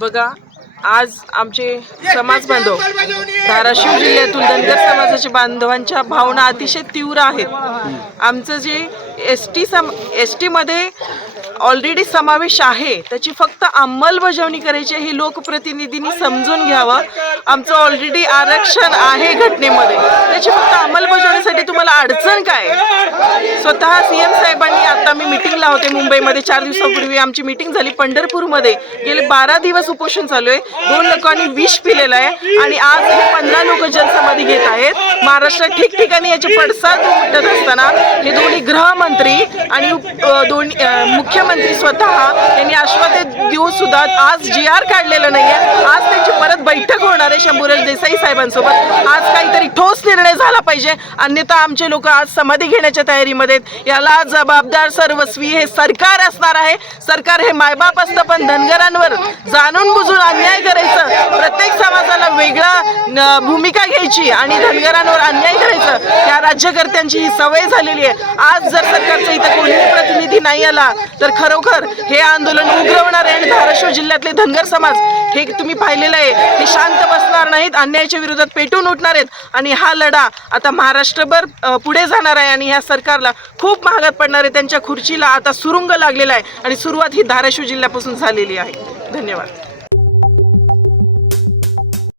बघा आज आमचे समाज बांधव धाराशिव जिल्ह्यातून धनगर समाजाच्या बांधवांच्या भावना अतिशय तीव्र आहेत आमचं जे एस टी सम एस टीमध्ये ऑलरेडी समावेश आहे त्याची फक्त अंमलबजावणी करायची हे लोकप्रतिनिधींनी समजून घ्यावं आमचं ऑलरेडी आरक्षण आहे घटनेमध्ये त्याची फक्त अंमलबजावणीसाठी तुम्हाला अडचण काय स्वतः सीएम साहेबांनी आता मी मिटिंगला होते मुंबईमध्ये चार दिवसापूर्वी आमची मिटिंग झाली पंढरपूरमध्ये गेले बारा दिवस उपोषण चालू आहे दोन लोकांनी विष पिलेलं आहे आणि आज हे पन्नास लोक जनसमाधी घेत आहेत महाराष्ट्रात ठिकठिकाणी याचे पडसाद उमटत असताना हे दोन्ही गृहमंत्री आणि दोन्ही मुख्यमंत्री मुख्यमंत्री स्वतः यांनी आश्वासन देऊन सुद्धा आज जी आर काढलेलं नाहीये आज त्यांची परत बैठक होणार आहे शंभूराज देसाई साहेबांसोबत आज काहीतरी ठोस निर्णय झाला पाहिजे अन्यथा आमचे लोक आज समाधी घेण्याच्या तयारीमध्ये याला जबाबदार सर्वस्वी हे सरकार असणार आहे सरकार हे मायबाप असतं पण धनगरांवर जाणून बुजून अन्याय करायचं वेगळा भूमिका घ्यायची आणि धनगरांवर अन्याय करायचं त्या राज्यकर्त्यांची ही सवय झालेली आहे आज जर सरकारचा इथं कोणीही प्रतिनिधी नाही आला तर खरोखर हे आंदोलन उग्रवणार आहे आणि धाराशिव जिल्ह्यातले धनगर समाज हे तुम्ही पाहिलेलं आहे हे शांत बसणार नाहीत अन्यायाच्या विरोधात पेटून उठणार आहेत आणि हा लढा आता महाराष्ट्रभर पुढे जाणार आहे आणि ह्या सरकारला खूप महागात पडणार आहे त्यांच्या खुर्चीला आता सुरुंग लागलेला आहे आणि सुरुवात ही धाराशिव जिल्ह्यापासून झालेली आहे धन्यवाद